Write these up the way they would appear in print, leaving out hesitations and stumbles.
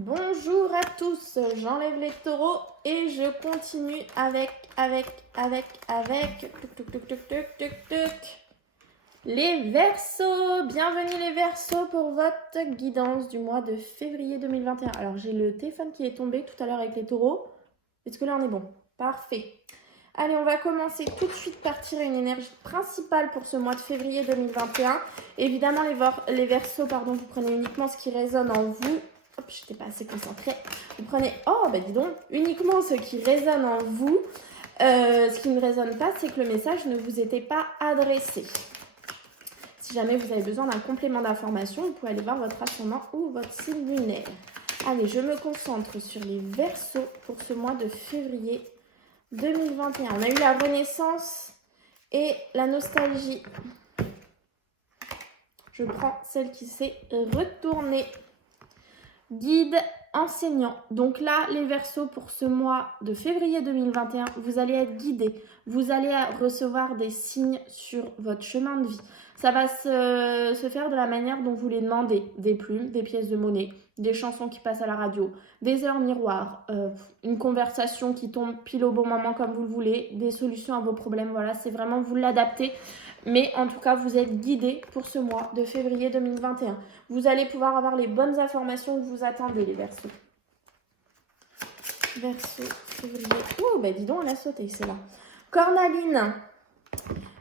Bonjour à tous, j'enlève les taureaux et je continue avec les Verseaux. Bienvenue les Verseaux pour votre guidance du mois de février 2021. Alors j'ai le téléphone qui est tombé tout à l'heure avec les taureaux. Est-ce que là on est bon? Parfait. Allez, on va commencer tout de suite par tirer une énergie principale pour ce mois de février 2021. Évidemment, les Verseaux, vous prenez uniquement ce qui résonne en vous. Hop, je n'étais pas assez concentrée. Vous prenez, dis donc, uniquement ce qui résonne en vous. Ce qui ne résonne pas, c'est que le message ne vous était pas adressé. Si jamais vous avez besoin d'un complément d'information, vous pouvez aller voir votre ascendant ou votre signe lunaire. Allez, je me concentre sur les Verseaux pour ce mois de février 2021. On a eu la renaissance et la nostalgie. Je prends celle qui s'est retournée. Guide enseignant. Donc là, les Verseaux, pour ce mois de février 2021, vous allez être guidés. Vous allez recevoir des signes sur votre chemin de vie. Ça va se faire de la manière dont vous les demandez. Des plumes, des pièces de monnaie, des chansons qui passent à la radio, des heures miroirs, une conversation qui tombe pile au bon moment comme vous le voulez, des solutions à vos problèmes. Voilà, c'est vraiment vous l'adapter. Mais en tout cas, vous êtes guidés pour ce mois de février 2021. Vous allez pouvoir avoir les bonnes informations que vous attendez, les Verseaux. Verseau, février. Ouh, dis donc, elle a sauté, c'est là. Cornaline.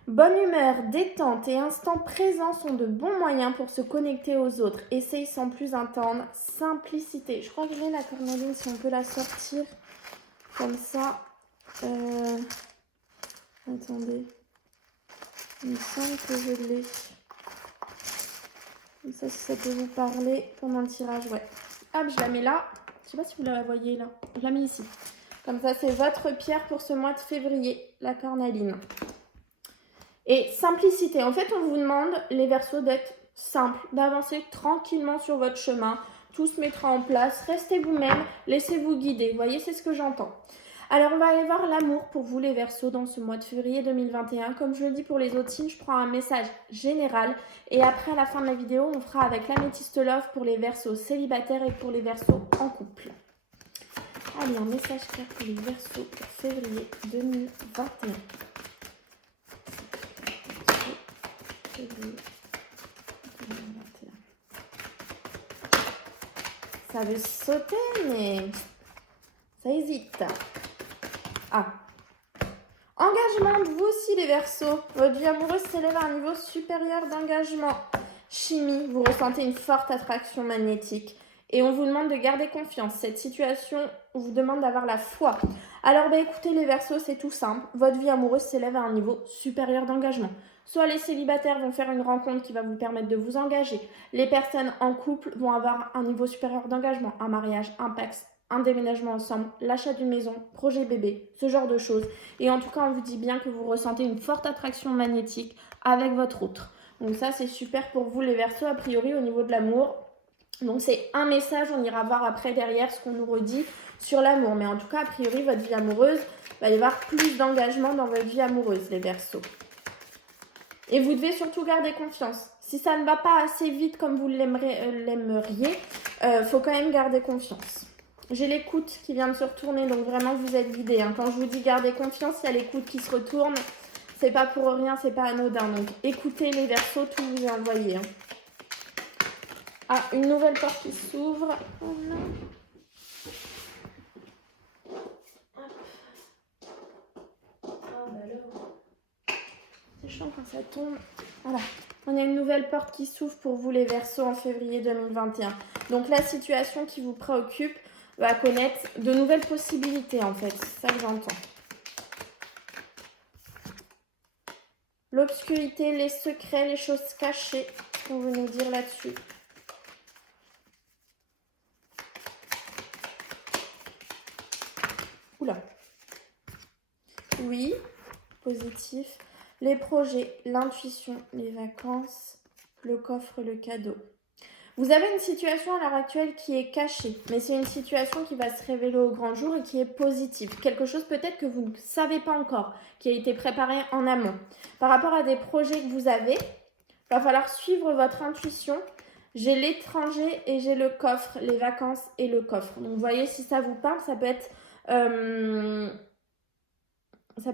Bonne humeur, détente et instant présent sont de bons moyens pour se connecter aux autres. Essaye sans plus attendre. Simplicité. Je crois que j'ai la cornaline, si on peut la sortir comme ça. Attendez. Il me semble que je l'ai. Comme ça, si ça peut vous parler pendant le tirage, ouais. Hop, je la mets là. Je sais pas si vous la voyez là. Je la mets ici. Comme ça, c'est votre pierre pour ce mois de février, la cornaline. Et simplicité. En fait, on vous demande, les Verseaux, d'être simple, d'avancer tranquillement sur votre chemin. Tout se mettra en place. Restez vous-même. Laissez-vous guider. Vous voyez, c'est ce que j'entends. Alors, on va aller voir l'amour pour vous, les Verseaux, dans ce mois de février 2021. Comme je le dis pour les autres signes, je prends un message général. Et après, à la fin de la vidéo, on fera avec l'améthyste love pour les Verseaux célibataires et pour les Verseaux en couple. Allez, un message clair pour les Verseaux pour février 2021. Février 2021. Ça veut sauter, mais ça hésite. Engagement de vous aussi, les Verseaux. Votre vie amoureuse s'élève à un niveau supérieur d'engagement. Chimie, vous ressentez une forte attraction magnétique. Et on vous demande de garder confiance. Cette situation vous demande d'avoir la foi. Alors, écoutez, les Verseaux, c'est tout simple. Votre vie amoureuse s'élève à un niveau supérieur d'engagement. Soit les célibataires vont faire une rencontre qui va vous permettre de vous engager. Les personnes en couple vont avoir un niveau supérieur d'engagement. Un mariage, un PAX, un déménagement ensemble, l'achat d'une maison, projet bébé, ce genre de choses. Et en tout cas, on vous dit bien que vous ressentez une forte attraction magnétique avec votre autre. Donc ça, c'est super pour vous, les Verseaux, a priori, au niveau de l'amour. Donc c'est un message, on ira voir après derrière ce qu'on nous redit sur l'amour. Mais en tout cas, a priori, votre vie amoureuse, il va y avoir plus d'engagement dans votre vie amoureuse, les Verseaux. Et vous devez surtout garder confiance. Si ça ne va pas assez vite comme vous l'aimeriez, faut quand même garder confiance. J'ai l'écoute qui vient de se retourner, donc vraiment vous êtes guidés. Quand je vous dis garder confiance, il y a l'écoute qui se retourne. C'est pas pour rien, c'est pas anodin. Donc écoutez les Verseaux, tout vous est envoyé. Une nouvelle porte qui s'ouvre. Oh non. C'est chiant quand ça tombe. Voilà. On a une nouvelle porte qui s'ouvre pour vous, les Verseaux, en février 2021. Donc la situation qui vous préoccupe va connaître de nouvelles possibilités, en fait. C'est ça que j'entends. L'obscurité, les secrets, les choses cachées. Qu'on veut nous dire là-dessus. Oula. Oui, positif. Les projets, l'intuition, les vacances, le coffre, le cadeau. Vous avez une situation à l'heure actuelle qui est cachée, mais c'est une situation qui va se révéler au grand jour et qui est positive. Quelque chose peut-être que vous ne savez pas encore, qui a été préparé en amont. Par rapport à des projets que vous avez, il va falloir suivre votre intuition. J'ai l'étranger et j'ai le coffre, les vacances et le coffre. Donc, vous voyez, si ça vous parle, ça peut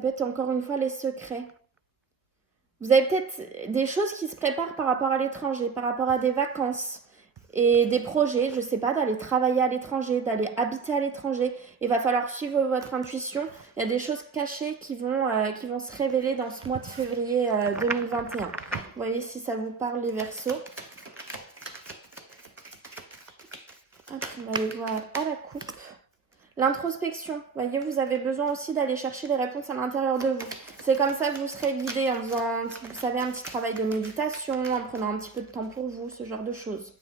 être encore une fois les secrets. Vous avez peut-être des choses qui se préparent par rapport à l'étranger, par rapport à des vacances et des projets, je ne sais pas, d'aller travailler à l'étranger, d'aller habiter à l'étranger. Il va falloir suivre votre intuition. Il y a des choses cachées qui vont se révéler dans ce mois de février 2021. Vous voyez si ça vous parle les Verseaux. Hop, on va aller voir à la coupe. L'introspection, vous voyez, vous avez besoin aussi d'aller chercher les réponses à l'intérieur de vous. C'est comme ça que vous serez guidé en faisant, vous savez, un petit travail de méditation, en prenant un petit peu de temps pour vous, ce genre de choses.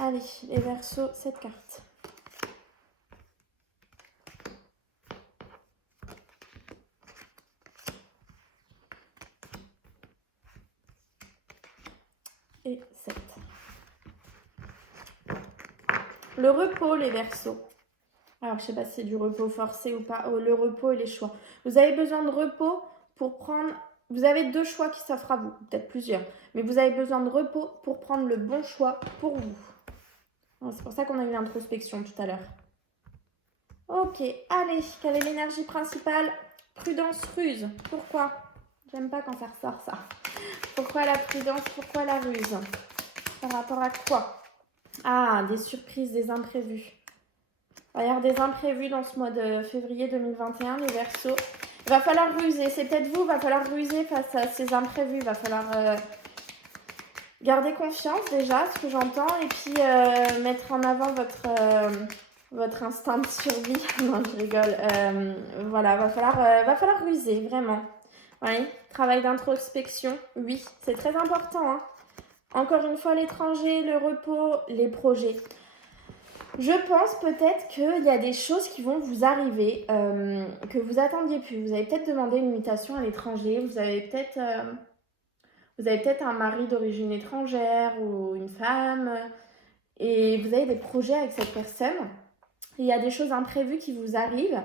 Allez, les Verseaux, cette carte. Et 7. Le repos, les Verseaux. Alors, je ne sais pas si c'est du repos forcé ou pas. Oh, le repos et les choix. Vous avez besoin de repos pour prendre... Vous avez 2 choix qui s'offrent à vous, peut-être plusieurs. Mais vous avez besoin de repos pour prendre le bon choix pour vous. C'est pour ça qu'on a eu l'introspection tout à l'heure. Ok, allez, quelle est l'énergie principale? Prudence, ruse. Pourquoi? J'aime pas quand ça ressort ça. Pourquoi la prudence? Pourquoi la ruse? Par rapport à quoi? Ah, des surprises, des imprévus. Il va y avoir des imprévus dans ce mois de février 2021, les Verseaux. Il va falloir ruser, c'est peut-être vous, il va falloir ruser face à ces imprévus. Il va falloir garder confiance déjà, ce que j'entends, et puis mettre en avant votre instinct de survie. Non, je rigole. Voilà, va falloir ruser, vraiment. Oui, travail d'introspection, oui, c'est très important. Hein. Encore une fois, l'étranger, le repos, les projets. Je pense peut-être qu'il y a des choses qui vont vous arriver que vous attendiez plus. Vous avez peut-être demandé une mutation à l'étranger. Vous avez peut-être un mari d'origine étrangère ou une femme. Et vous avez des projets avec cette personne. Il y a des choses imprévues qui vous arrivent.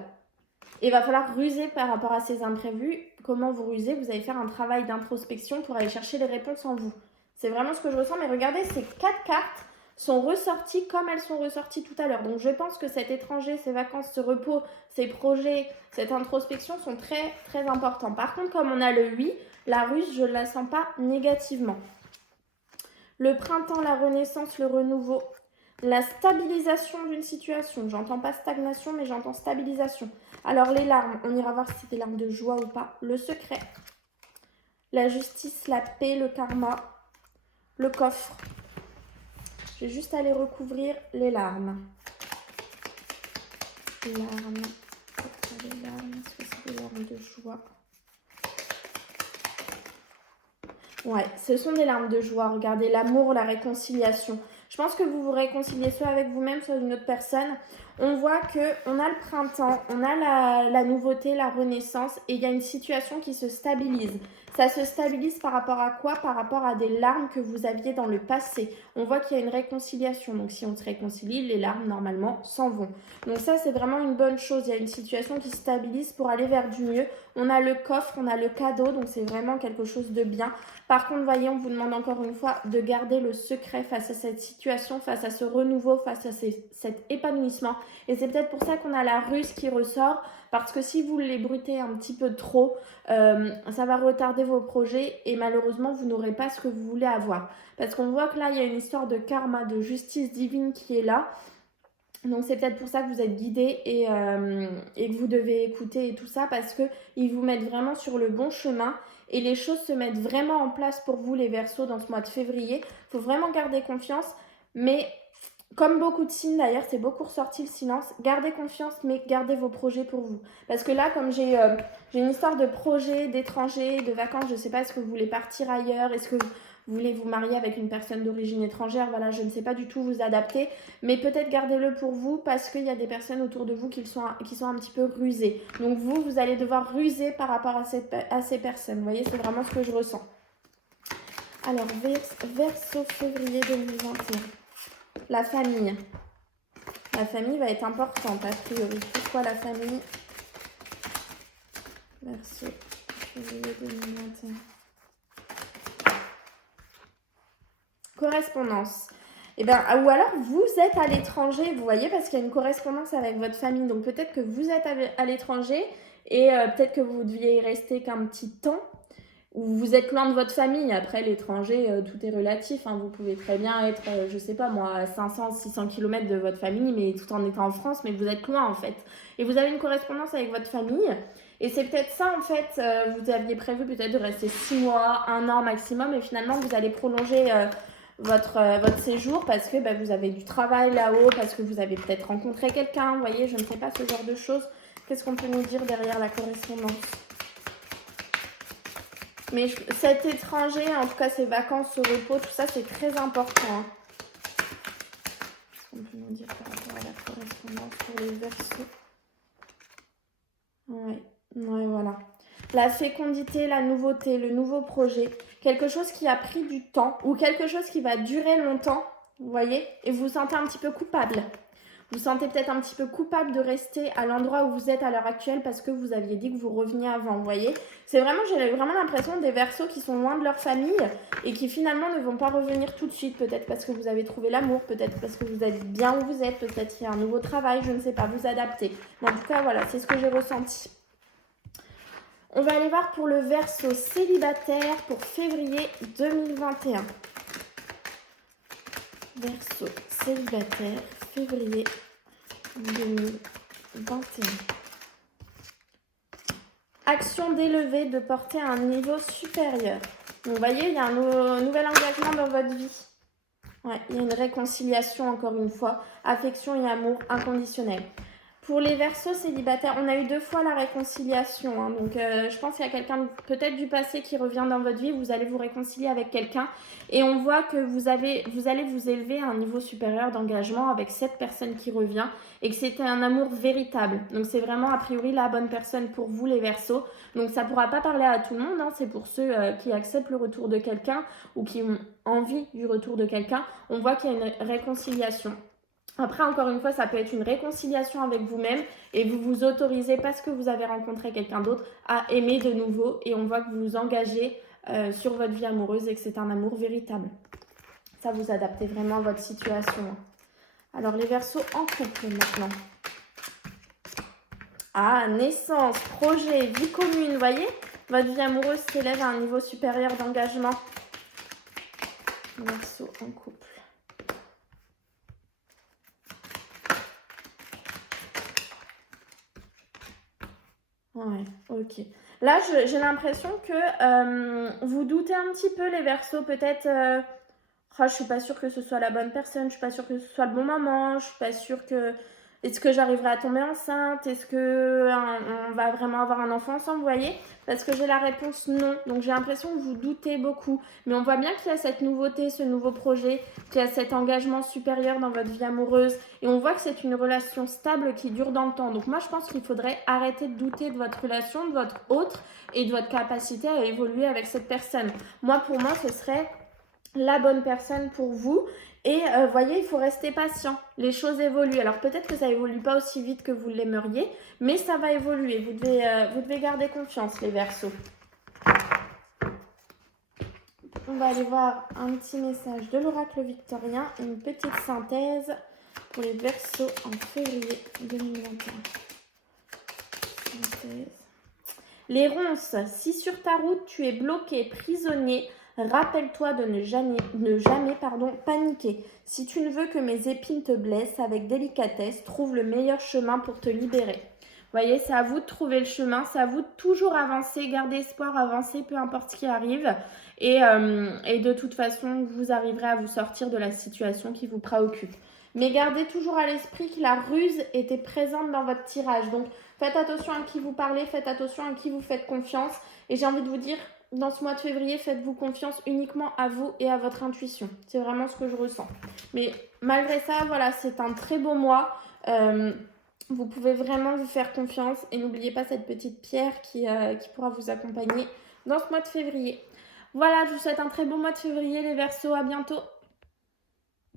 Et il va falloir ruser par rapport à ces imprévus. Comment vous rusez? Vous allez faire un travail d'introspection pour aller chercher les réponses en vous. C'est vraiment ce que je ressens. Mais regardez, ces 4 cartes sont ressorties comme elles sont ressorties tout à l'heure. Donc je pense que cet étranger, ces vacances, ce repos, ces projets, cette introspection sont très très importants. Par contre, comme on a le 8, la ruse, je ne la sens pas négativement. Le printemps, la renaissance, le renouveau, la stabilisation d'une situation. J'entends pas stagnation, mais j'entends stabilisation. Alors les larmes, on ira voir si c'est des larmes de joie ou pas. Le secret, la justice, la paix, le karma, le coffre. Je vais juste aller recouvrir les larmes. Les larmes. Est-ce que c'est des larmes de joie? Ouais, ce sont des larmes de joie. Regardez, l'amour, la réconciliation. Je pense que vous vous réconciliez soit avec vous-même, soit avec une autre personne. On voit qu'on a le printemps, on a la nouveauté, la renaissance, et il y a une situation qui se stabilise. Ça se stabilise par rapport à quoi? Par rapport à des larmes que vous aviez dans le passé. On voit qu'il y a une réconciliation. Donc si on se réconcilie, les larmes normalement s'en vont. Donc ça, c'est vraiment une bonne chose. Il y a une situation qui se stabilise pour aller vers du mieux. On a le coffre, on a le cadeau, donc c'est vraiment quelque chose de bien. Par contre, voyez, on vous demande encore une fois de garder le secret face à cette situation, face à ce renouveau, face à cet épanouissement. Et c'est peut-être pour ça qu'on a la ruse qui ressort, parce que si vous les brutez un petit peu trop, ça va retarder vos projets et malheureusement, vous n'aurez pas ce que vous voulez avoir. Parce qu'on voit que là, il y a une histoire de karma, de justice divine qui est là. Donc c'est peut-être pour ça que vous êtes guidés et que vous devez écouter et tout ça, parce qu'ils vous mettent vraiment sur le bon chemin et les choses se mettent vraiment en place pour vous les Verseaux dans ce mois de février. Il faut vraiment garder confiance, mais comme beaucoup de signes d'ailleurs, c'est beaucoup ressorti le silence. Gardez confiance, mais gardez vos projets pour vous. Parce que là, comme j'ai une histoire de projet, d'étranger, de vacances, je ne sais pas, est-ce que vous voulez partir ailleurs? Est-ce que vous voulez vous marier avec une personne d'origine étrangère? Voilà, je ne sais pas du tout vous adapter. Mais peut-être gardez-le pour vous parce qu'il y a des personnes autour de vous qui sont un petit peu rusées. Donc vous allez devoir ruser par rapport à ces personnes. Vous voyez, c'est vraiment ce que je ressens. Alors, Verseau février 2021. La famille. La famille va être importante a priori. Pourquoi la famille? Verseau février 2021. Correspondance. Eh ben, ou alors vous êtes à l'étranger, vous voyez, parce qu'il y a une correspondance avec votre famille. Donc peut-être que vous êtes à l'étranger et peut-être que vous deviez y rester qu'un petit temps. Ou vous êtes loin de votre famille. Après, l'étranger, tout est relatif. Hein. Vous pouvez très bien être, je sais pas moi, à 500, 600 km de votre famille, mais tout en étant en France, mais vous êtes loin en fait. Et vous avez une correspondance avec votre famille. Et c'est peut-être ça en fait, vous aviez prévu peut-être de rester 6 mois, 1 an maximum, et finalement vous allez prolonger votre séjour parce que vous avez du travail là-haut, parce que vous avez peut-être rencontré quelqu'un, vous voyez, je ne sais pas, ce genre de choses. Qu'est-ce qu'on peut nous dire derrière la correspondance? Mais cet étranger, en tout cas ses vacances, ce repos, tout ça, c'est très important. Hein. Qu'est-ce qu'on peut nous dire par rapport à la correspondance pour les Verseaux? Ouais, voilà. La fécondité, la nouveauté, le nouveau projet, quelque chose qui a pris du temps ou quelque chose qui va durer longtemps, vous voyez, et vous vous sentez un petit peu coupable. Vous vous sentez peut-être un petit peu coupable de rester à l'endroit où vous êtes à l'heure actuelle parce que vous aviez dit que vous reveniez avant, vous voyez. C'est vraiment, j'ai vraiment l'impression des Verseaux qui sont loin de leur famille et qui finalement ne vont pas revenir tout de suite, peut-être parce que vous avez trouvé l'amour, peut-être parce que vous êtes bien où vous êtes, peut-être qu'il y a un nouveau travail, je ne sais pas, vous adapter. Mais en tout cas, voilà, c'est ce que j'ai ressenti. On va aller voir pour le Verseau célibataire pour février 2021. Verseau célibataire, février 2021. Action d'élever, de porter à un niveau supérieur. Donc, vous voyez, il y a un nouvel engagement dans votre vie. Ouais, il y a une réconciliation, encore une fois. Affection et amour inconditionnel. Pour les Verseaux célibataires, on a eu 2 fois la réconciliation. Hein, donc, je pense qu'il y a quelqu'un peut-être du passé qui revient dans votre vie. Vous allez vous réconcilier avec quelqu'un. Et on voit que vous allez vous élever à un niveau supérieur d'engagement avec cette personne qui revient. Et que c'était un amour véritable. Donc, c'est vraiment a priori la bonne personne pour vous, les Verseaux. Donc, ça ne pourra pas parler à tout le monde. Hein, c'est pour ceux qui acceptent le retour de quelqu'un ou qui ont envie du retour de quelqu'un. On voit qu'il y a une réconciliation. Après, encore une fois, ça peut être une réconciliation avec vous-même et vous vous autorisez, parce que vous avez rencontré quelqu'un d'autre, à aimer de nouveau. Et on voit que vous vous engagez sur votre vie amoureuse et que c'est un amour véritable. Ça, vous adaptez vraiment à votre situation. Alors, les Verseaux en couple maintenant. Ah, naissance, projet, vie commune, vous voyez? Votre vie amoureuse s'élève à un niveau supérieur d'engagement. Verseau en couple. Ouais, ok. Là, j'ai l'impression que vous doutez un petit peu, les Verseaux, peut-être. Je suis pas sûre que ce soit la bonne personne, je suis pas sûre que ce soit le bon moment, je suis pas sûre que. Est-ce que j'arriverai à tomber enceinte? Est-ce que on va vraiment avoir un enfant ensemble, vous voyez? Parce que j'ai la réponse non. Donc j'ai l'impression que vous doutez beaucoup. Mais on voit bien qu'il y a cette nouveauté, ce nouveau projet, qu'il y a cet engagement supérieur dans votre vie amoureuse. Et on voit que c'est une relation stable qui dure dans le temps. Donc moi, je pense qu'il faudrait arrêter de douter de votre relation, de votre autre et de votre capacité à évoluer avec cette personne. Pour moi, ce serait la bonne personne pour vous. Et voyez, il faut rester patient. Les choses évoluent. Alors peut-être que ça évolue pas aussi vite que vous l'aimeriez, mais ça va évoluer. Vous devez garder confiance, les Verseaux. On va aller voir un petit message de l'oracle victorien et une petite synthèse pour les Verseaux en février 2021. Synthèse. Les ronces, si sur ta route tu es bloqué, prisonnier, rappelle-toi de ne jamais paniquer. Si tu ne veux que mes épines te blessent, avec délicatesse, trouve le meilleur chemin pour te libérer. Vous voyez, c'est à vous de trouver le chemin, c'est à vous de toujours avancer, garder espoir, avancer, peu importe ce qui arrive. Et de toute façon, vous arriverez à vous sortir de la situation qui vous préoccupe. Mais gardez toujours à l'esprit que la ruse était présente dans votre tirage. Donc, faites attention à qui vous parlez, faites attention à qui vous faites confiance. Et j'ai envie de vous dire, dans ce mois de février, faites-vous confiance uniquement à vous et à votre intuition. C'est vraiment ce que je ressens. Mais malgré ça, voilà, c'est un très beau mois. Vous pouvez vraiment vous faire confiance. Et n'oubliez pas cette petite pierre qui pourra vous accompagner dans ce mois de février. Voilà, je vous souhaite un très bon mois de février, les Verseaux. À bientôt.